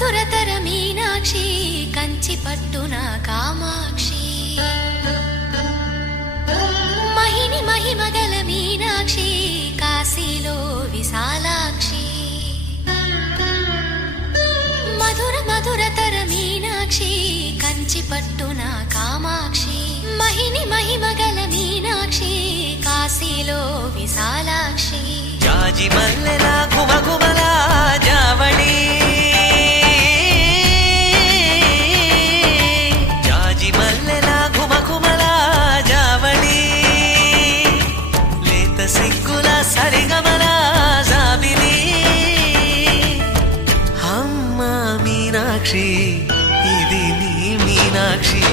మధురతర మీనాక్షి కంచి పట్టున కామాక్షి మహిని మహిమగల మీనాక్షి కాశీలో విశాలాక్షి మధుర మధురతర మీనాక్షి కంచి పట్టున కామాక్షి మహిని మహిమగల మీనాక్షి కాశీలో విశాలాక్షి జాజి మల్లెలా గుమగుమలా జావళి జాజి మల్లెలా గుమగుమలా జావళి లేత సిగ్గుల సరిగమల జాబిలి అమ్మ మీనాక్షి ఇది నీ మీనాక్షి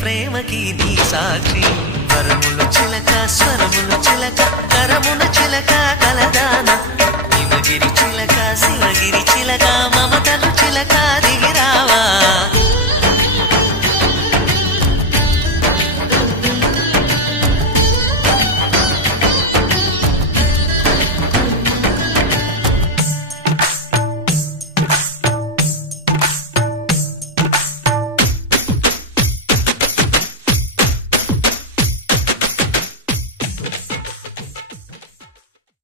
ప్రేమకి నీ సాక్షి వరములు చిలక స్వరములు చిలక కరమున చిలక కలదాన